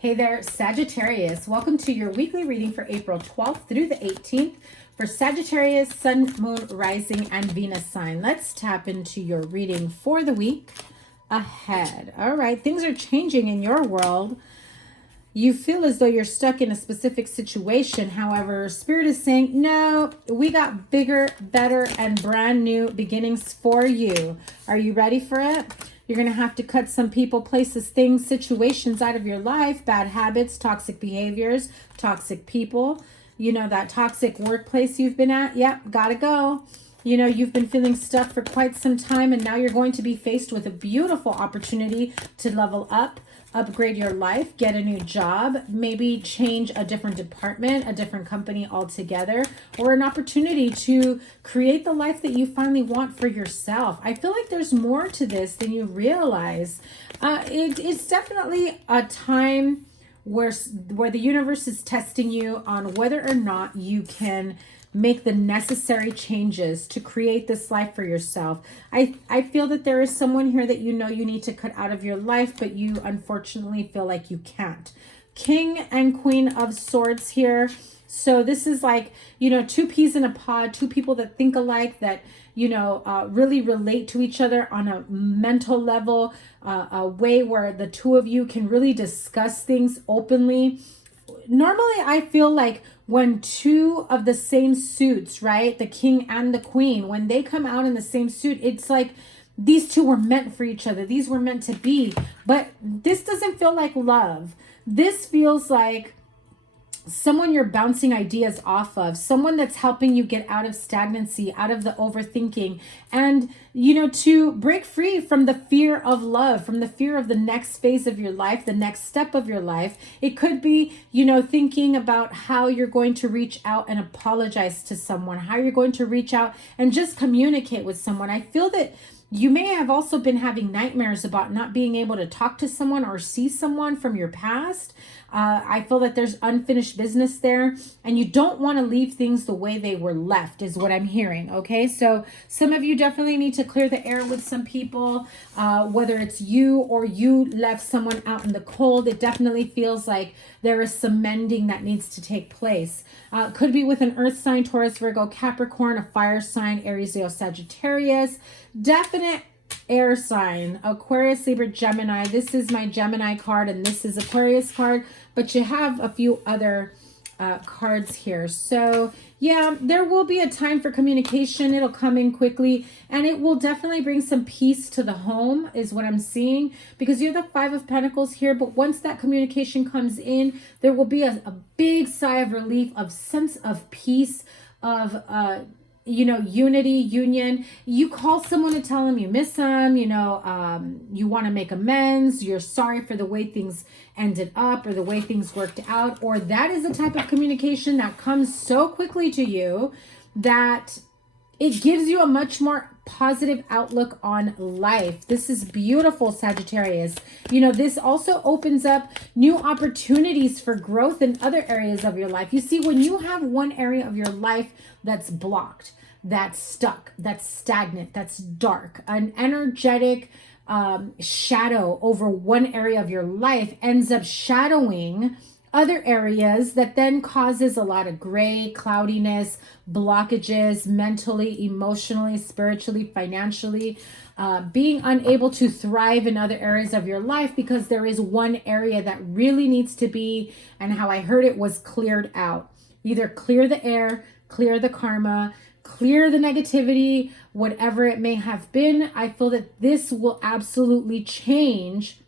Hey there, Sagittarius. Welcome to your weekly reading for April 12th through the 18th for Sagittarius, Sun, Moon, Rising, and Venus sign. Let's tap into your reading for the week ahead. All right, things are changing in your world. You feel as though you're stuck in a specific situation. However, Spirit is saying, no, we got bigger, better, and brand new beginnings for you. Are you ready for it? You're going to have to cut some people, places, things, situations out of your life, bad habits, toxic behaviors, toxic people. You know, that toxic workplace you've been at. Yep, gotta go. You know, you've been feeling stuck for quite some time, and now you're going to be faced with a beautiful opportunity to level up, upgrade your life, get a new job, maybe change a different department, a different company altogether, or an opportunity to create the life that you finally want for yourself. I feel like there's more to this than you realize. It's definitely a time where the universe is testing you on whether or not you can make the necessary changes to create this life for yourself. I feel that there is someone here that you know you need to cut out of your life, but you unfortunately feel like you can't. King and Queen of Swords here. So this is like, you know, two peas in a pod, two people that think alike, that, you know, really relate to each other on a mental level, a way where the two of you can really discuss things openly. Normally, I feel like when two of the same suits, right, the king and the queen, when they come out in the same suit, it's like these two were meant for each other. These were meant to be. But this doesn't feel like love. This feels like someone you're bouncing ideas off of, someone that's helping you get out of stagnancy, out of the overthinking, and, you know, to break free from the fear of love, from the fear of the next phase of your life, the next step of your life. It could be, you know, thinking about how you're going to reach out and apologize to someone, how you're going to reach out and just communicate with someone. I feel that you may have also been having nightmares about not being able to talk to someone or see someone from your past. I feel that there's unfinished business there, and you don't want to leave things the way they were left, is what I'm hearing. Okay, so some of you definitely need to clear the air with some people, whether it's you or you left someone out in the cold. It definitely feels like there is some mending that needs to take place. Could be with an earth sign, Taurus, Virgo, Capricorn, a fire sign, Aries, Leo, Sagittarius. Definite air sign, Aquarius, Libra, Gemini. This is my Gemini card and this is Aquarius card, but you have a few other cards here. So yeah, there will be a time for communication. It'll come in quickly, and it will definitely bring some peace to the home, is what I'm seeing, because you have the Five of Pentacles here. But once that communication comes in, there will be a big sigh of relief, of sense of peace, of you know, unity, union. You call someone to tell them you miss them, you know, you want to make amends, you're sorry for the way things ended up or the way things worked out, or that is the type of communication that comes so quickly to you that it gives you a much more positive outlook on life. This is beautiful, Sagittarius. You know, this also opens up new opportunities for growth in other areas of your life. You see, when you have one area of your life that's blocked, that's stuck, that's stagnant, that's dark, an energetic shadow over one area of your life ends up shadowing other areas that then causes a lot of gray, cloudiness, blockages, mentally, emotionally, spiritually, financially, being unable to thrive in other areas of your life because there is one area that really needs to be, and how I heard it, was cleared out. Either clear the air, clear the karma, clear the negativity, whatever it may have been. I feel that this will absolutely change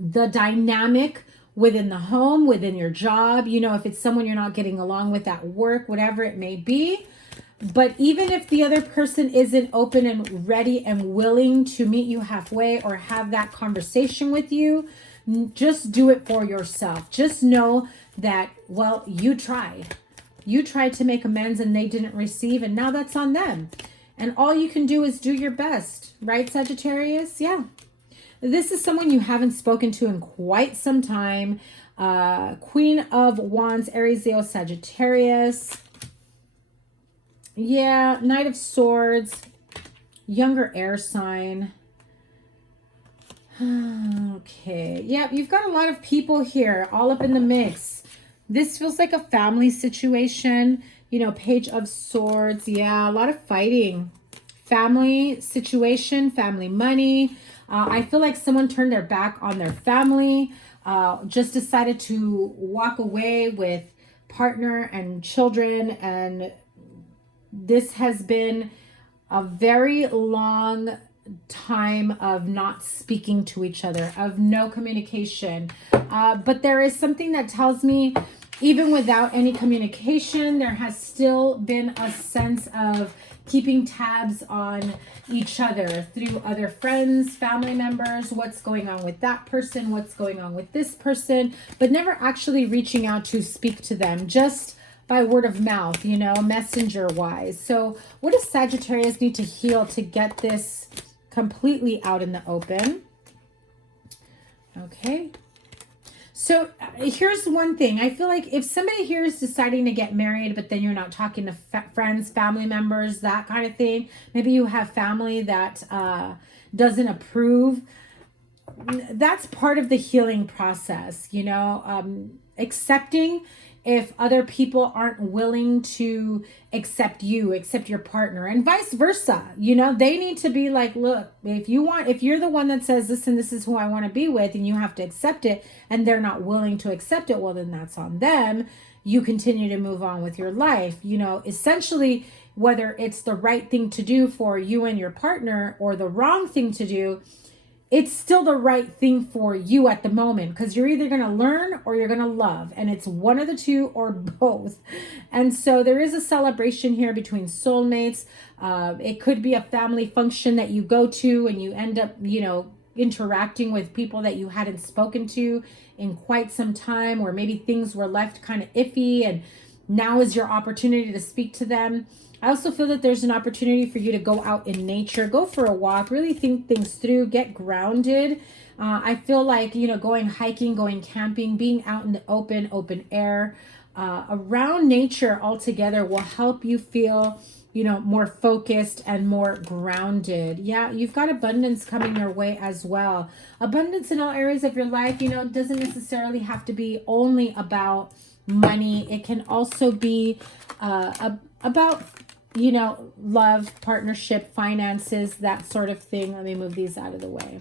the dynamic within the home, within your job, you know, if it's someone you're not getting along with at work, whatever it may be. But even if the other person isn't open and ready and willing to meet you halfway or have that conversation with you, just do it for yourself. Just know that, well, you tried. You tried to make amends and they didn't receive, and now that's on them. And all you can do is do your best, right, Sagittarius? Yeah. This is someone you haven't spoken to in quite some time. Queen of Wands, Aries, Leo, Sagittarius. Yeah, Knight of Swords, younger air sign. Okay. Yeah, you've got a lot of people here all up in the mix. This feels like a family situation. You know, Page of Swords. Yeah, a lot of fighting. Family situation, family money. I feel like someone turned their back on their family, just decided to walk away with partner and children. And this has been a very long time of not speaking to each other, of no communication. But there is something that tells me, even without any communication, there has still been a sense of keeping tabs on each other through other friends, family members, what's going on with that person, what's going on with this person, but never actually reaching out to speak to them, just by word of mouth, you know, messenger wise. So what does Sagittarius need to heal to get this completely out in the open? Okay. So here's one thing. I feel like if somebody here is deciding to get married, but then you're not talking to friends, family members, that kind of thing. Maybe you have family that doesn't approve. That's part of the healing process, you know, accepting if other people aren't willing to accept you, accept your partner, and vice versa. You know, they need to be like, look, if you're the one that says, listen, this is who I want to be with, and you have to accept it, and they're not willing to accept it, well, then that's on them. You continue to move on with your life. You know, essentially, whether it's the right thing to do for you and your partner or the wrong thing to do, it's still the right thing for you at the moment, because you're either going to learn or you're going to love, and it's one of the two or both. And so there is a celebration here between soulmates. It could be a family function that you go to and you end up, you know, interacting with people that you hadn't spoken to in quite some time, or maybe things were left kind of iffy and now is your opportunity to speak to them. I also feel that there's an opportunity for you to go out in nature, go for a walk, really think things through, get grounded. I feel like, you know, going hiking, going camping, being out in the open air, around nature altogether will help you feel, you know, more focused and more grounded. Yeah, you've got abundance coming your way as well. Abundance in all areas of your life, you know, doesn't necessarily have to be only about money. It can also be about, you know, love, partnership, finances, that sort of thing. Let me move these out of the way.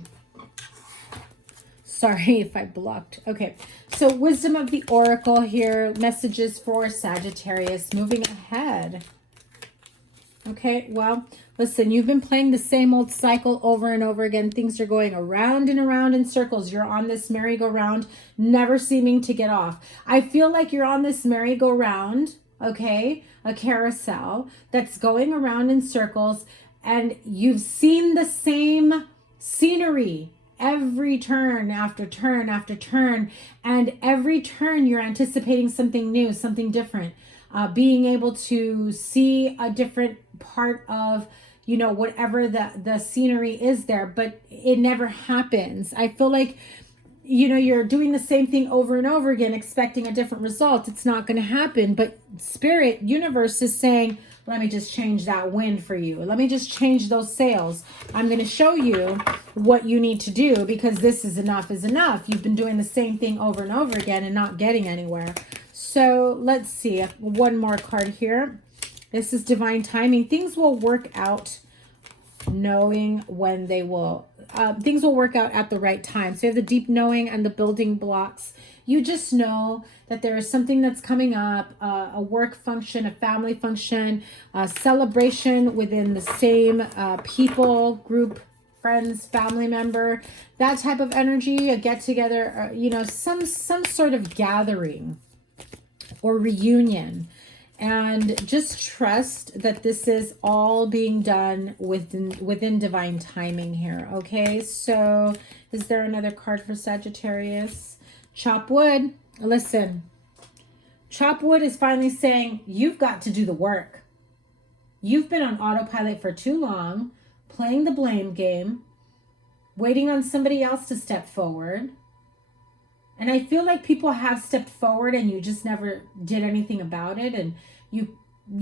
Sorry if I blocked. Okay, so wisdom of the oracle here, messages for Sagittarius moving ahead. Okay, well, listen, you've been playing the same old cycle over and over again. Things are going around and around in circles. You're on this merry-go-round, never seeming to get off. I feel like you're on this merry-go-round, okay, a carousel that's going around in circles, and you've seen the same scenery every turn after turn after turn, and every turn you're anticipating something new, something different, being able to see a different part of, you know, whatever the scenery is there, but it never happens. I feel like, you know, you're doing the same thing over and over again, expecting a different result. It's not going to happen. But Spirit, universe is saying, let me just change that wind for you. Let me just change those sails. I'm going to show you what you need to do, because this is enough is enough. You've been doing the same thing over and over again and not getting anywhere. So let's see. One more card here. This is divine timing. Things will work out, knowing when they will. Things will work out at the right time. So you have the deep knowing and the building blocks. You just know that there is something that's coming up, a work function, a family function, a celebration within the same people, group, friends, family member, that type of energy, a get together, you know, some sort of gathering or reunion. And just trust that this is all being done within divine timing here. Okay, so is there another card for Sagittarius? Chop wood. Listen, chop wood is finally saying you've got to do the work. You've been on autopilot for too long, playing the blame game, waiting on somebody else to step forward. And I feel like people have stepped forward and you just never did anything about it. And you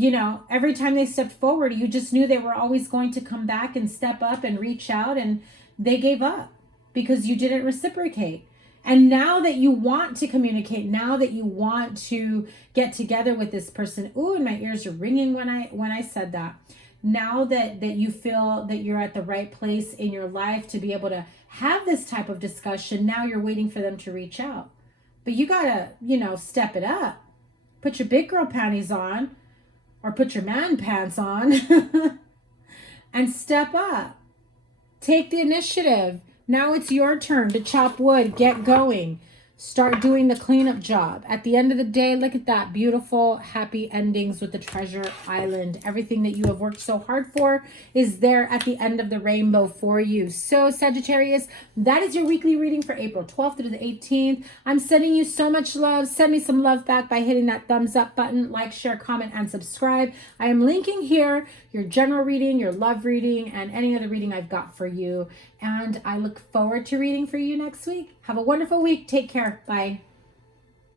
know, every time they stepped forward, you just knew they were always going to come back and step up and reach out, and they gave up. because you didn't reciprocate. And now that you want to communicate, now that you want to get together with this person, ooh, and my ears are ringing when I said that. Now that you feel that you're at the right place in your life to be able to have this type of discussion, now you're waiting for them to reach out. But you gotta, step it up. Put your big girl panties on, or put your man pants on, and step up. Take the initiative. Now it's your turn to chop wood, get going, start doing the cleanup job. At the end of the day, look at that, beautiful, happy endings with the treasure island. Everything that you have worked so hard for is there at the end of the rainbow for you. So Sagittarius, that is your weekly reading for April 12th through the 18th. I'm sending you so much love. Send me some love back by hitting that thumbs up button, like, share, comment, and subscribe. I am linking here your general reading, your love reading, and any other reading I've got for you. And I look forward to reading for you next week. Have a wonderful week. Take care. Bye.